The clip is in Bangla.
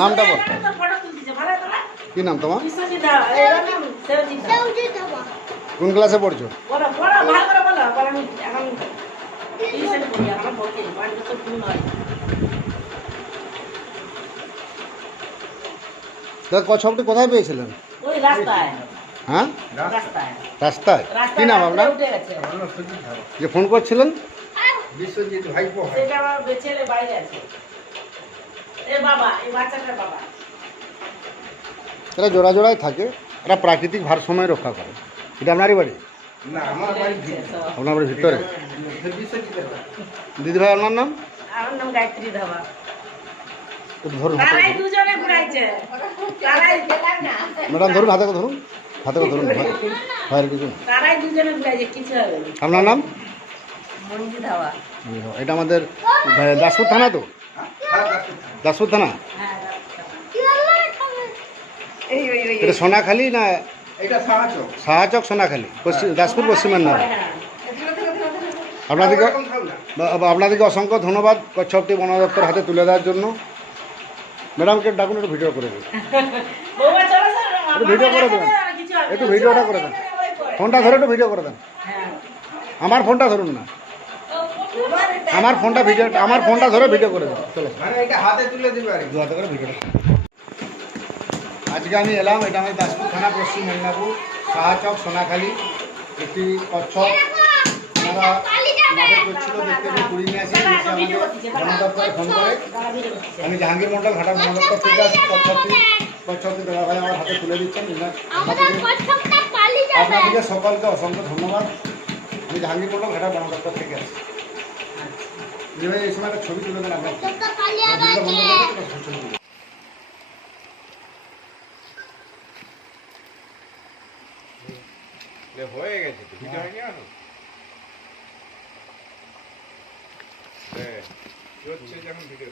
নামটা বল। কি নাম তোমার? কোন ক্লাসে পড়ছো? কচ্ছপটি কোথায় পেয়েছিলেন? হ্যাঁ? রাস্তায়। রাস্তায়? কি নাম আপনার? যে ফোন করছিলেন? বিশ্বজিৎ ভাইপো সেটা আমার ছেলে বাইরে আছে। এ বাবা এই বাচ্চাটার বাবা। এরা জোড়া জোড়ায় থাকে এরা প্রাকৃতিক ভারসাম্য রক্ষা করে। এটা আপনারই বাড়ি? না আমার বাড়ি আপনার বাড়ির ভিতরে? দিদি ভাই আপনার নাম? আমার নাম গায়ত্রী ধাবা। ধরুন ম্যাডাম ধরুন হাতে করে ধরুন হাতে করে ধরুন ভাইয়ের কিছু। আপনার নাম? এটা আমাদের দাসপুর থানা তো। দাসপুর থানা হ্যাঁ এই ওই ওই এটা সোনাখালি না এটা সাহায্য সাহাচক সোনাখালি? পশ্চিম দাসপুর পশ্চিমের নাম। হ্যাঁ আপনাদেরকে ওরকম খাও না। বা- আপনাদেরকে অসংখ্য ধন্যবাদ কচ্ছপটি বন দপ্তর হাতে তুলে দেওয়ার জন্য। ম্যাডামকে ডাকুন একটু ভিডিও করে দেবেন বৌমা চলো চলো একটু ভিডিও করে দেবেন কিছু হবে না, একটু ভিডিওটা করে দেন। ফোনটা ধরে একটু ভিডিও করে দেন। হ্যাঁ। আমার ফোনটা ধরুন না। আমার ফোনটা ভিডিও আমার ফোনটা ধরে ভিডিও করে দেন চলো। মানে এটা হাতে তুলে দিবে আর। দু হাতে করে ভিডিওটা আজকে আমি এলাম এটা আমাদের দাসপুর থানা পশ্চিম মেদিনীপুর সাহাচক সোনাখালি। একটি কচ্ছপ। ওনারা মাঠে করছিল দেখতে পেয়ে কুড়িয়ে নিয়ে আসি আমাদের বন দপ্তরে ফোন করে। ভিডিও আমি জাহাঙ্গীর মন্ডল ঘাটা বন দপ্তর থেকে। আসি কচ্ছপটি কচ্ছপটি দাদা ভাই আমার হাতে তুলে দিচ্ছেন। আপনাদেরকে- সকলকে অসংখ্য ধন্যবাদ। আমি জাহাঙ্গীর মন্ডল ঘাটা বন দপ্তর থেকে আসি এই সময় ছবি তুলে দেন। হয়ে গেছে ভিডিও হয়নি হ্যাঁ হচ্ছে? যখন ভিডিও